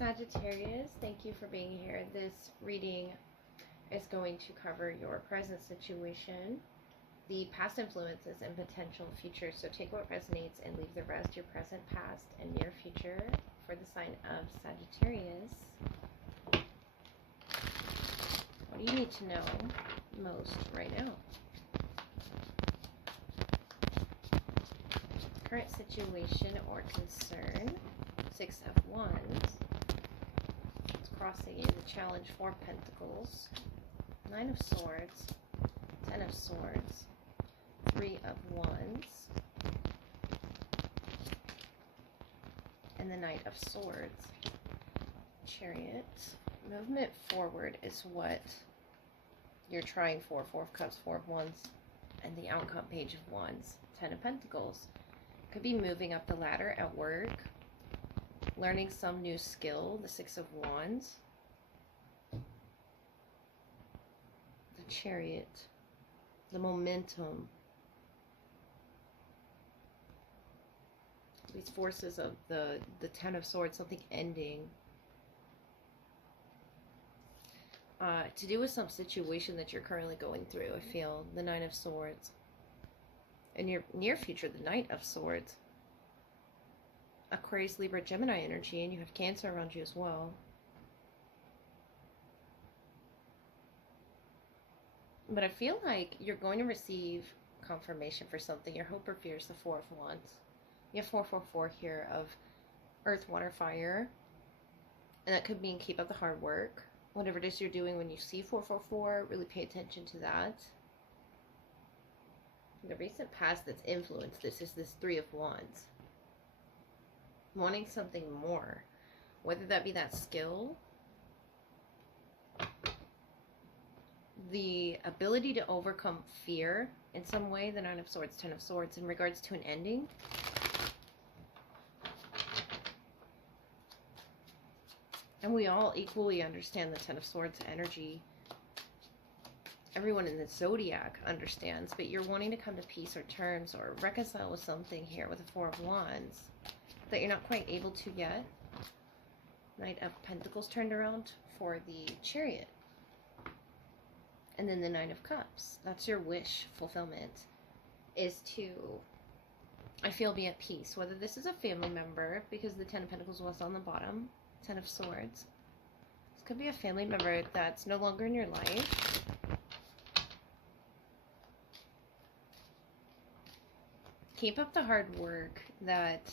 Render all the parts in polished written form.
Sagittarius, thank you for being here. This reading is going to cover your present situation, the past influences, and potential future. So take what resonates and leave the rest, your present, past, and near future for the sign of Sagittarius. What do you need to know most right now? Current situation or concern. Six of Wands. It's crossing in the challenge. Four of Pentacles. Nine of Swords. Ten of Swords. Three of Wands. And the Knight of Swords. Chariot. Movement forward is what you're trying for. Four of Cups, Four of Wands, and the outcome, Page of Wands. Ten of Pentacles. Could be moving up the ladder at work, learning some new skill, the Six of Wands. The Chariot, the momentum. These forces of the Ten of Swords, something ending. To do with some situation that you're currently going through, I feel. The Nine of Swords. In your near future, the Knight of Swords. Aquarius, Libra, Gemini energy, and you have Cancer around you as well. But I feel like you're going to receive confirmation for something. Your hope or fear is the Four of Wands. You have 444 here of Earth, Water, Fire. And that could mean keep up the hard work. Whatever it is you're doing when you see 444, really pay attention to that. The recent past that's influenced this is this Three of Wands. Wanting something more. Whether that be that skill, the ability to overcome fear in some way, the Nine of Swords, Ten of Swords, in regards to an ending. And we all equally understand the Ten of Swords energy. Everyone in the zodiac understands, but you're wanting to come to peace or terms or reconcile with something here with the Four of Wands that you're not quite able to yet. Knight of Pentacles turned around for the Chariot. And then the Nine of Cups. That's your wish fulfillment, is to, I feel, be at peace. Whether this is a family member, because the Ten of Pentacles was on the bottom, Ten of Swords. This could be a family member that's no longer in your life. Keep up the hard work that,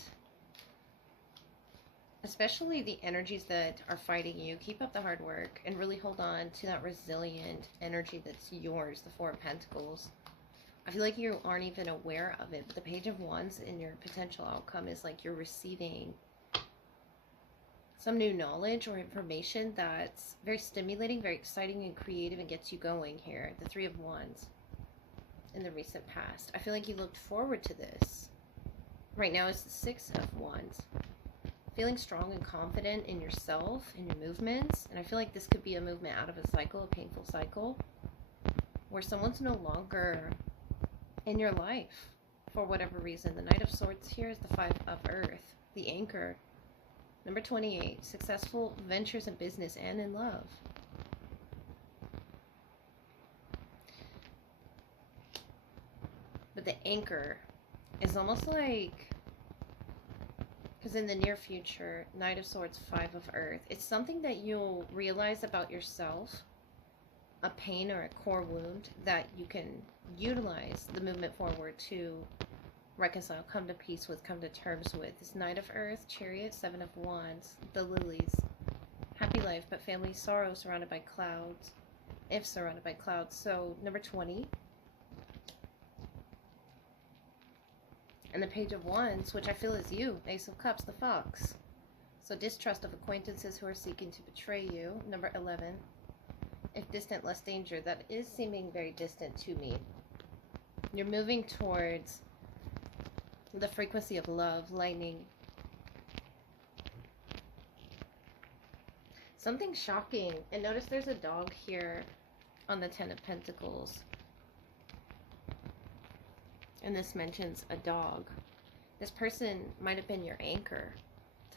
especially the energies that are fighting you, keep up the hard work and really hold on to that resilient energy that's yours, the Four of Pentacles. I feel like you aren't even aware of it, but the Page of Wands in your potential outcome is like you're receiving some new knowledge or information that's very stimulating, very exciting and creative and gets you going here. The Three of Wands. In the recent past, I feel like you looked forward to this. Right now it's the Six of Wands. Feeling strong and confident in yourself, in your movements, and I feel like this could be a movement out of a cycle, a painful cycle, where someone's no longer in your life for whatever reason. The Knight of Swords here is the Five of Earth, the anchor. Number 28, successful ventures in business and in love. But the anchor is almost like, because in the near future, Knight of Swords, Five of Earth, it's something that you'll realize about yourself, a pain or a core wound that you can utilize the movement forward to reconcile, come to peace with, come to terms with. This Knight of Earth, Chariot, Seven of Wands, the lilies. Happy life, but family sorrow surrounded by clouds, if surrounded by clouds. So number 20. And the Page of Wands, which I feel is you, Ace of Cups, the Fox. So distrust of acquaintances who are seeking to betray you. Number 11. If distant, less danger. That is seeming very distant to me. You're moving towards the frequency of love, lightning. Something shocking. And notice there's a dog here on the Ten of Pentacles. And this mentions a dog. This person might have been your anchor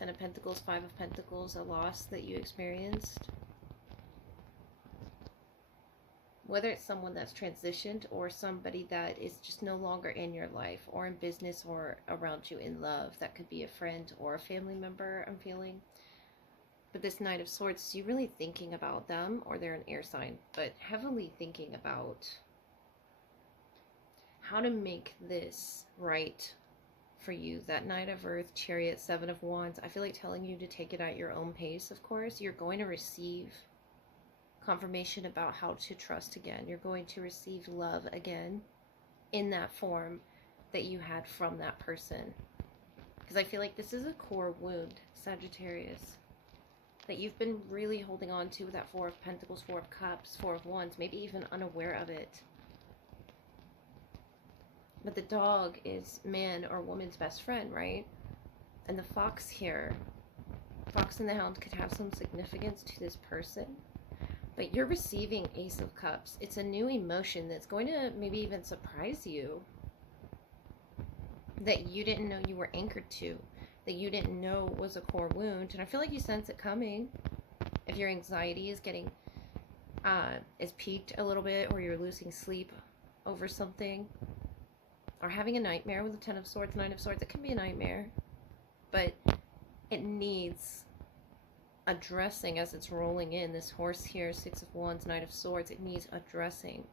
Ten of Pentacles, Five of Pentacles, a loss that you experienced. Whether it's someone that's transitioned or somebody that is just no longer in your life or in business or around you in love. That could be a friend or a family member, I'm feeling. But this Knight of Swords, you're really thinking about them, or they're an air sign, but heavily thinking about how to make this right for you. That Knight of Earth, Chariot, Seven of Wands, I feel like telling you to take it at your own pace, of course. You're going to receive confirmation about how to trust again. You're going to receive love again in that form that you had from that person. Because I feel like this is a core wound, Sagittarius, that you've been really holding on to, that Four of Pentacles, Four of Cups, Four of Wands, maybe even unaware of it. But the dog is man or woman's best friend, right? And the fox here, Fox and the Hound, could have some significance to this person. But you're receiving Ace of Cups. It's a new emotion that's going to maybe even surprise you, that you didn't know you were anchored to, that you didn't know was a core wound. And I feel like you sense it coming. If your anxiety is getting, is peaked a little bit, or you're losing sleep over something, or having a nightmare with the Ten of Swords, Nine of Swords, it can be a nightmare, but it needs addressing as it's rolling in. This horse here, Six of Wands, Knight of Swords, it needs addressing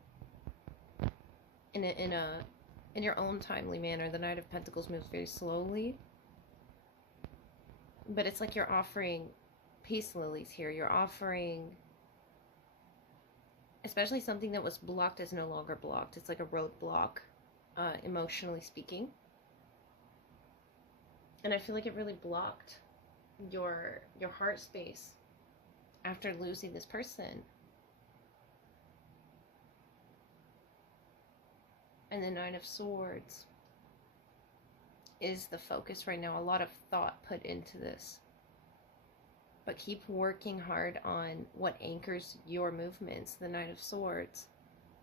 in your own timely manner. The Knight of Pentacles moves very slowly, but it's like you're offering peace lilies here. You're offering, especially something that was blocked is no longer blocked. It's like a roadblock, emotionally speaking. And I feel like it really blocked your heart space after losing this person. And the Nine of Swords is the focus right now. A lot of thought put into this, but keep working hard on what anchors your movements. The Knight of Swords,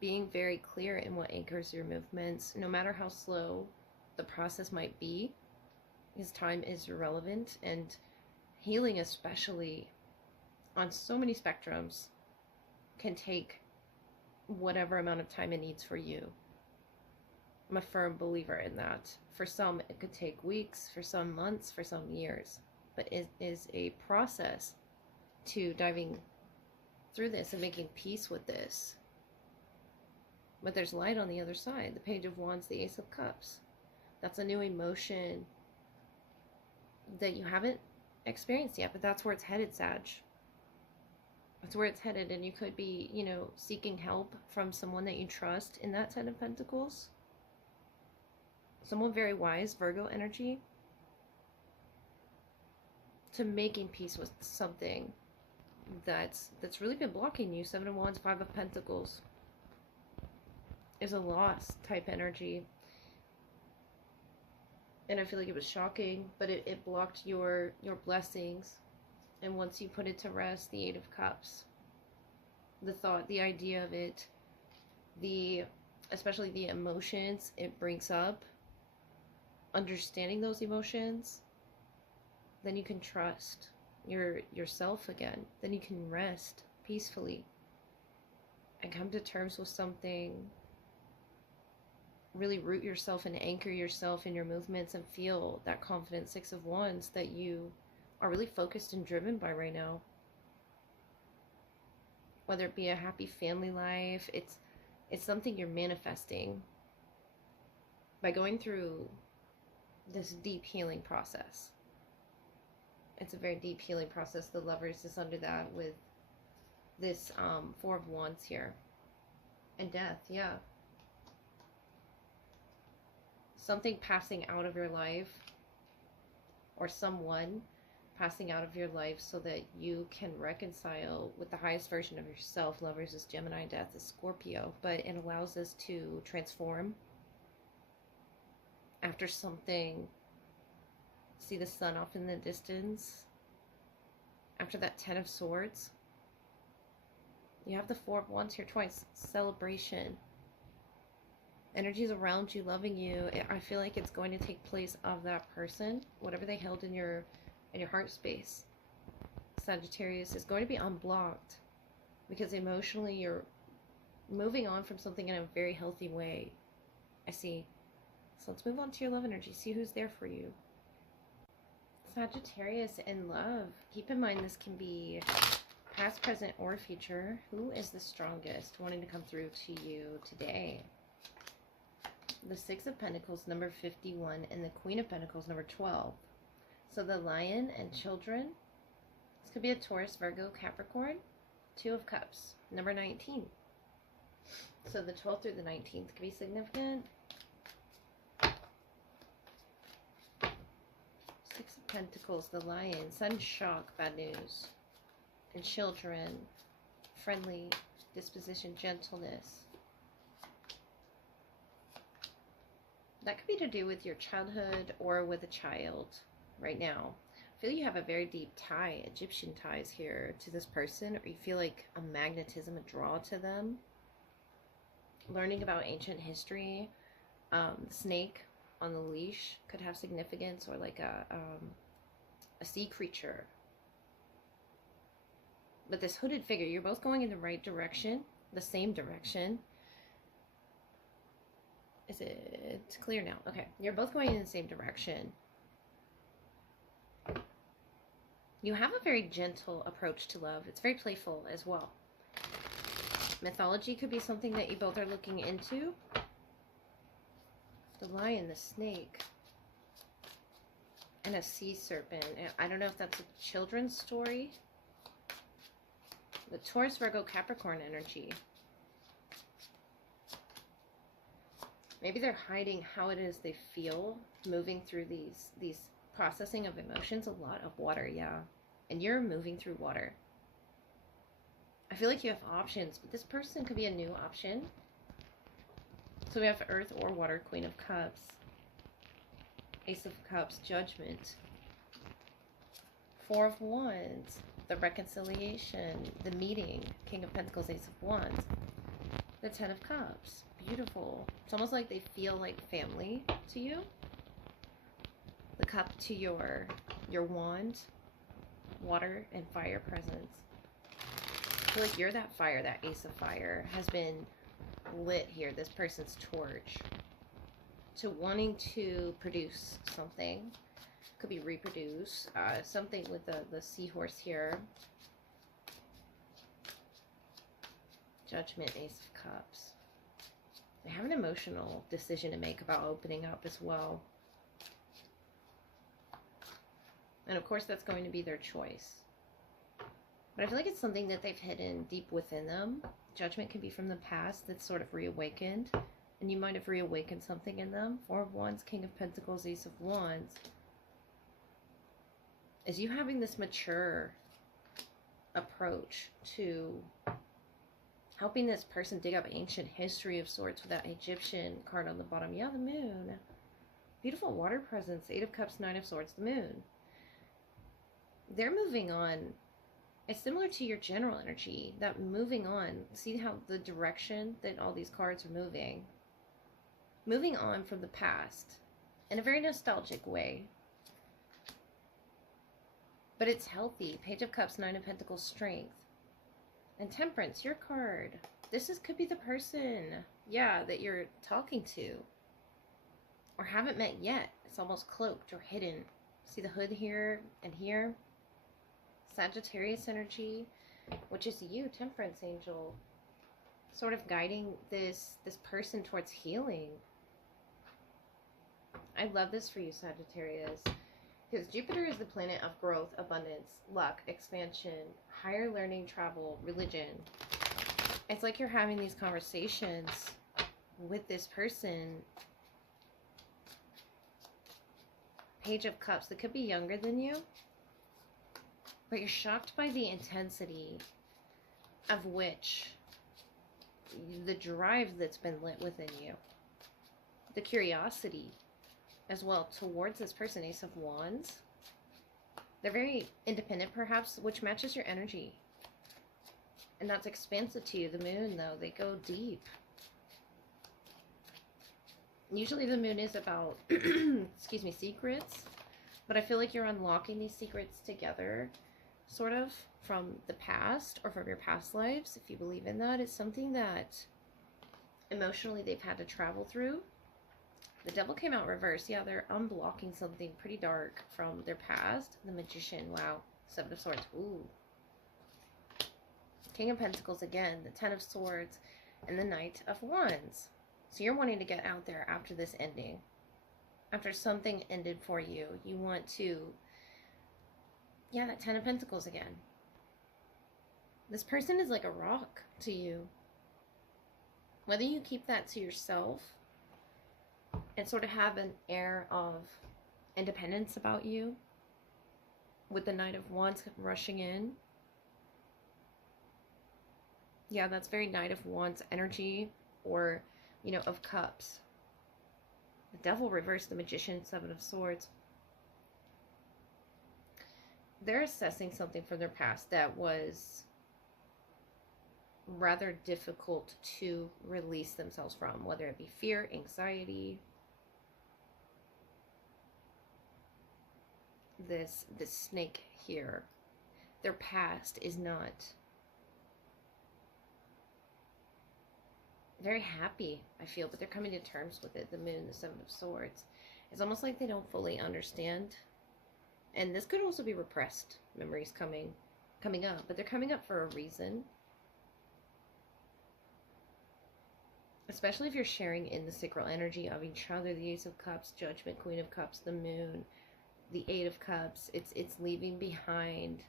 being very clear in what anchors your movements, no matter how slow the process might be, because time is irrelevant. And healing, especially on so many spectrums, can take whatever amount of time it needs for you. I'm a firm believer in that. For some, it could take weeks, for some months, for some years. But it is a process to diving through this and making peace with this. But there's light on the other side. The Page of Wands, the Ace of Cups. That's a new emotion that you haven't experienced yet, but that's where it's headed, Sag. That's where it's headed. And you could be, you know, seeking help from someone that you trust in that Ten of Pentacles. Someone very wise, Virgo energy, to making peace with something that's really been blocking you. Seven of Wands, Five of Pentacles is a loss type energy. And I feel like it was shocking, but it blocked your blessings. And once you put it to rest, the Eight of Cups, the thought, the idea of it, especially the emotions it brings up, understanding those emotions, then you can trust yourself again. Then you can rest peacefully and come to terms with something. Really root yourself and anchor yourself in your movements and feel that confident Six of Wands that you are really focused and driven by right now. Whether it be a happy family life, it's something you're manifesting by going through this deep healing process. It's a very deep healing process. The Lovers is under that with this Four of Wands here. And death, yeah. Something passing out of your life, or someone passing out of your life so that you can reconcile with the highest version of yourself. Lovers is Gemini, death is Scorpio, but it allows us to transform after something. See the sun off in the distance. After that Ten of Swords, you have the Four of Wands here twice. Celebration. Energies around you, loving you. I feel like it's going to take place of that person. Whatever they held in your and your heart space, Sagittarius, is going to be unblocked because emotionally you're moving on from something in a very healthy way. I see. So let's move on to your love energy. See who's there for you. Sagittarius in love. Keep in mind this can be past, present, or future. Who is the strongest wanting to come through to you today? The Six of Pentacles, number 51, and the Queen of Pentacles, number 12. So the Lion and children. This could be a Taurus, Virgo, Capricorn. Two of Cups, number 19. So the 12th through the 19th could be significant. Six of Pentacles, the Lion, sudden shock, bad news. And children, friendly disposition, gentleness. That could be to do with your childhood or with a child right now. I feel you have a very deep tie, Egyptian ties here to this person, or you feel like a magnetism, a draw to them. Learning about ancient history, the snake on the leash could have significance, or like a sea creature. But this hooded figure, you're both going in the right direction, the same direction. Is it clear now? Okay, you're both going in the same direction. You have a very gentle approach to love. It's very playful as well. Mythology could be something that you both are looking into. The lion, the snake, and a sea serpent. I don't know if that's a children's story. The Taurus, Virgo, Capricorn energy. Maybe they're hiding how it is they feel moving through these processing of emotions. A lot of water, yeah. And you're moving through water. I feel like you have options, but this person could be a new option. So we have Earth or Water, Queen of Cups. Ace of Cups, Judgment. Four of Wands, the reconciliation, the meeting. King of Pentacles, Ace of Wands. The Ten of Cups. Beautiful. It's almost like they feel like family to you. The cup to your wand, water and fire presence. I feel like you're that fire, that ace of fire has been lit here, this person's torch, to wanting to produce something. Could be reproduce, something with the seahorse here. Judgment, Ace of Cups. They have an emotional decision to make about opening up as well. And of course that's going to be their choice. But I feel like it's something that they've hidden deep within them. Judgment can be from the past that's sort of reawakened. And you might have reawakened something in them. Four of Wands, King of Pentacles, Ace of Wands. Is you having this mature approach to helping this person dig up ancient history of sorts with that Egyptian card on the bottom. Yeah, the moon. Beautiful water presence. Eight of Cups, Nine of Swords, the moon. They're moving on. It's similar to your general energy, that moving on. See how the direction that all these cards are moving. Moving on from the past in a very nostalgic way. But it's healthy. Page of Cups, Nine of Pentacles, Strength. And Temperance, your card. This could be the person, yeah, that you're talking to. Or haven't met yet. It's almost cloaked or hidden. See the hood here and here? Sagittarius energy, which is you, Temperance angel. Sort of guiding this person towards healing. I love this for you, Sagittarius. Because Jupiter is the planet of growth, abundance, luck, expansion, higher learning, travel, religion. It's like you're having these conversations with this person. Page of Cups that could be younger than you. But you're shocked by the intensity of which the drive that's been lit within you. The curiosity as well towards this person, Ace of Wands. They're very independent perhaps, which matches your energy. And that's expansive to you. The moon though, they go deep. Usually the moon is about, excuse me, secrets, But I feel like you're unlocking these secrets together, sort of, from the past or from your past lives, if you believe in that. It's something that emotionally they've had to travel through. The Devil came out reversed. Yeah, they're unblocking something pretty dark from their past. The Magician, wow. Seven of Swords, ooh. King of Pentacles again, the Ten of Swords, and the Knight of Wands. So you're wanting to get out there after this ending. After something ended for you, you want to, yeah, that Ten of Pentacles again. This person is like a rock to you. Whether you keep that to yourself and sort of have an air of independence about you, with the Knight of Wands rushing in. Yeah, that's very Knight of Wands energy, or, you know, of Cups. The Devil reversed, the Magician, Seven of Swords. They're assessing something from their past that was rather difficult to release themselves from, whether it be fear, anxiety. This snake here, their past is not very happy, I feel, but they're coming to terms with it. The Moon, the Seven of Swords. It's almost like they don't fully understand. And this could also be repressed memories coming up, but they're coming up for a reason. Especially if you're sharing in the sacral energy of each other. The Ace of Cups, Judgment, Queen of Cups, the Moon, the Eight of Cups. It's leaving behind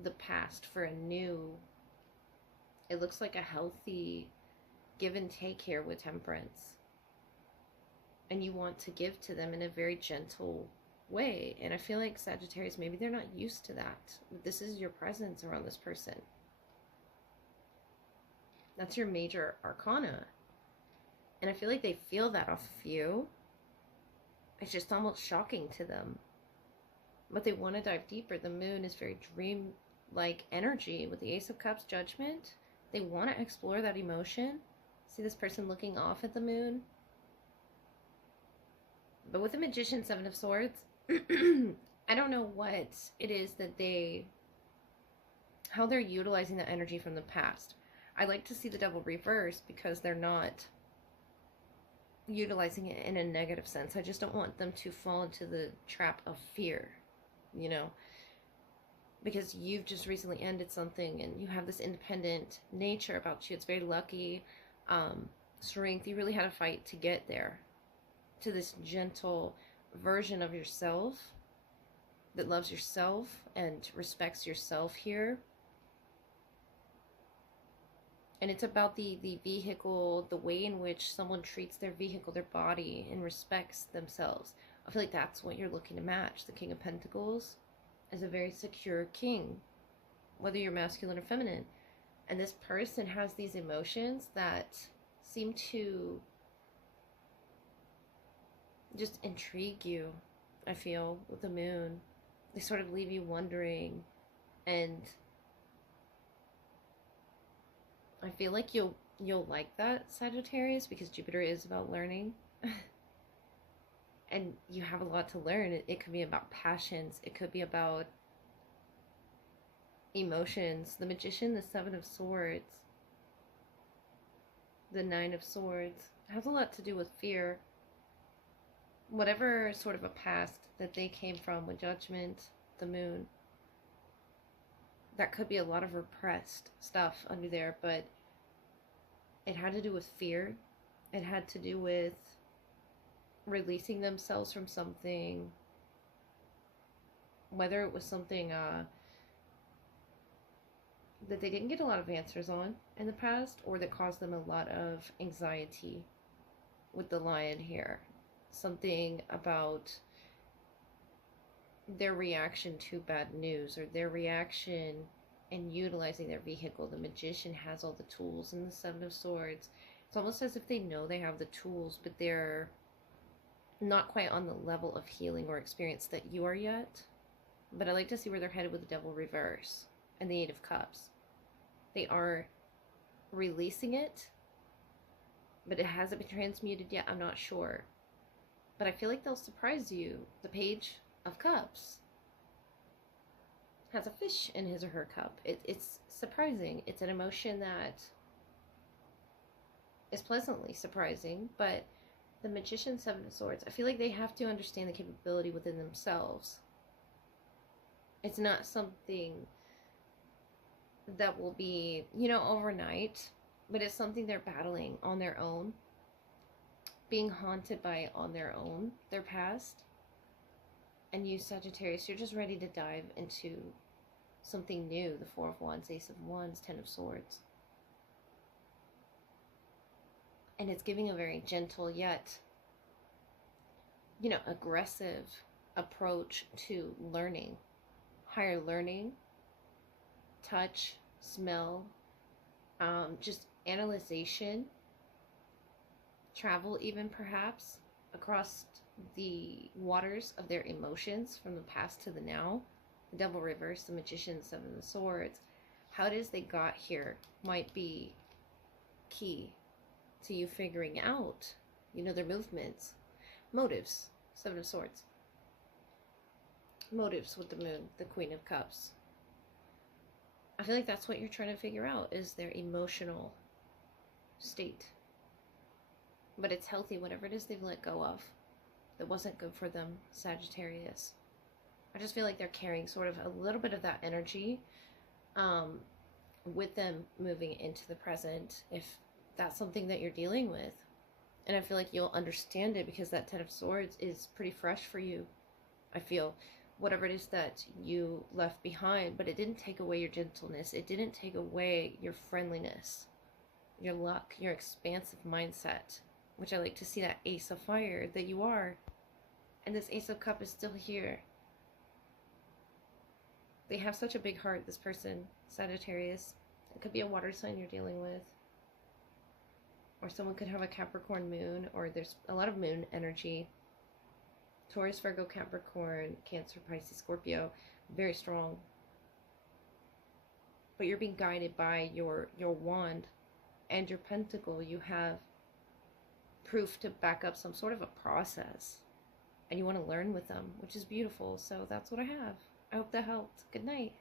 the past for a new, it looks like a healthy give and take here with Temperance. And you want to give to them in a very gentle way. And I feel like Sagittarius, maybe they're not used to that. This is your presence around this person. That's your major arcana. And I feel like they feel that off of you. It's just almost shocking to them. But they want to dive deeper. The Moon is very dream-like energy with the Ace of Cups, Judgment. They want to explore that emotion. See this person looking off at the Moon? But with the Magician, Seven of Swords, I don't know what it is that how they're utilizing the energy from the past. I like to see the Devil reverse because they're not utilizing it in a negative sense. I just don't want them to fall into the trap of fear, you know, because you've just recently ended something and you have this independent nature about you. It's very lucky, strength. You really had to fight to get there, to this gentle version of yourself that loves yourself and respects yourself here. And it's about the vehicle, the way in which someone treats their vehicle, their body, and respects themselves. I feel like that's what you're looking to match. The King of Pentacles is a very secure king, whether you're masculine or feminine. And this person has these emotions that seem to just intrigue you, I feel, with the Moon. They sort of leave you wondering, and I feel like you'll like that, Sagittarius, because Jupiter is about learning. And you have a lot to learn. It could be about passions. It could be about emotions. The Magician, the Seven of Swords, the Nine of Swords, has a lot to do with fear. Whatever sort of a past that they came from with Judgment, the Moon, that could be a lot of repressed stuff under there, but it had to do with fear. It had to do with releasing themselves from something, whether it was something that they didn't get a lot of answers on in the past, or that caused them a lot of anxiety with the Lion here. Something about their reaction to bad news, or their reaction in utilizing their vehicle. The Magician has all the tools, and the Seven of Swords, it's almost as if they know they have the tools, but they're not quite on the level of healing or experience that you are yet. But I like to see where they're headed with the Devil reverse and the Eight of Cups. They are releasing it, but it hasn't been transmuted yet. I'm not sure. but I feel like they'll surprise you. The Page of Cups has a fish in his or her cup. It's surprising. It's an emotion that is pleasantly surprising, but the Magician, Seven of Swords, I feel like they have to understand the capability within themselves. It's not something that will be, overnight, but it's something they're battling on their own, being haunted by on their own, their past. And you, Sagittarius, you're just ready to dive into something new. The Four of Wands, Ace of Wands, Ten of Swords. And it's giving a very gentle yet, aggressive approach to learning. Higher learning, touch, smell, just analyzation, travel even perhaps, across the waters of their emotions from the past to the now. The Devil reverse, the Magician, Seven of Swords. How it is they got here might be key to you figuring out, their movements. Motives, Seven of Swords. Motives with the Moon, the Queen of Cups. I feel like that's what you're trying to figure out, is their emotional state. But it's healthy, whatever it is they've let go of that wasn't good for them, Sagittarius. I just feel like they're carrying sort of a little bit of that energy with them moving into the present, if that's something that you're dealing with. And I feel like you'll understand it because that Ten of Swords is pretty fresh for you. I feel whatever it is that you left behind, but it didn't take away your gentleness. It didn't take away your friendliness, your luck, your expansive mindset, which I like to see that Ace of Fire that you are. And this Ace of Cup is still here. They have such a big heart, this person, Sagittarius. It could be a water sign you're dealing with. Or someone could have a Capricorn moon, or there's a lot of moon energy. Taurus, Virgo, Capricorn, Cancer, Pisces, Scorpio, very strong. But you're being guided by your wand and your pentacle. You have proof to back up some sort of a process. And you want to learn with them, which is beautiful. So that's what I have. I hope that helped. Good night.